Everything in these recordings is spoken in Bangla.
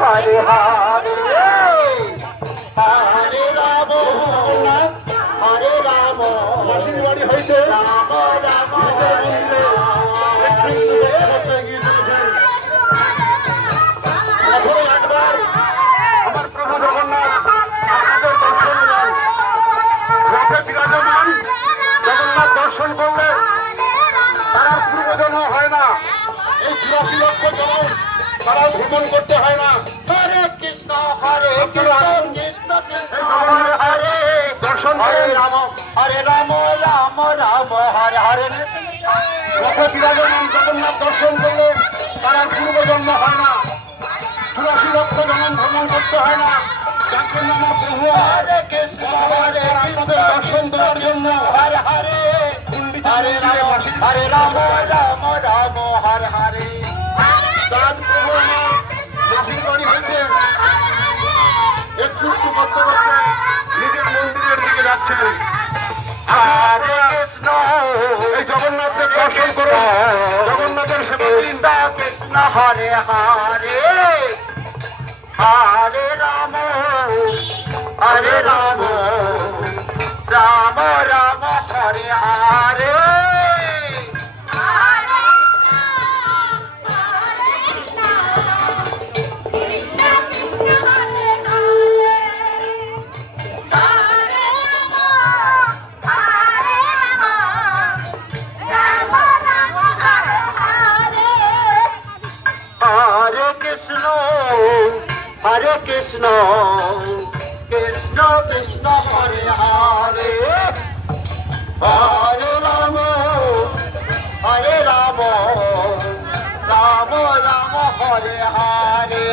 হরে হরে তারা ভ্রমণ করতে হয় না। হরে কৃষ্ণ হরে কৃষ্ণ কৃষ্ণ হরে দর্শন হরে রাম হরে রাম রাম রাম হরে হরে। রথে বিরাজমান জগন্নাথ দর্শন করলে তারা পূর্বজন্ম হয় না। লক্ষ জন ভ্রমণ করতে হয় না। যাকে নাম প্রভু। হরে কৃষ্ণ হরে দর্শন দেওয়ার জন্য হরে হরে। হরে রাম হরে রাম রাম রাম হরে হরে। একটু করতে করতে নিজের মন্দিরের দিকে যাচ্ছেন এই জগন্নাথের দর্শন করুন জগন্নাথের সেবা দিন। কৃষ্ণ হরে হরে। হরে রাম। হরে রাম। রাম রাম হরে হরে। কৃষ্ণ কৃষ্ণ কৃষ্ণ হরে হরে। হরে রাম হরে রাম রাম রাম হরে হরে।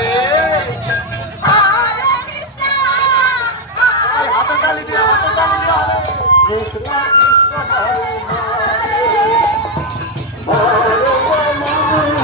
হাতে তালি দিয়ে হাতে তালি দিয়ে কৃষ্ণ কৃষ্ণ হরে। হরে হরে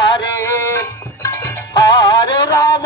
হরে রাম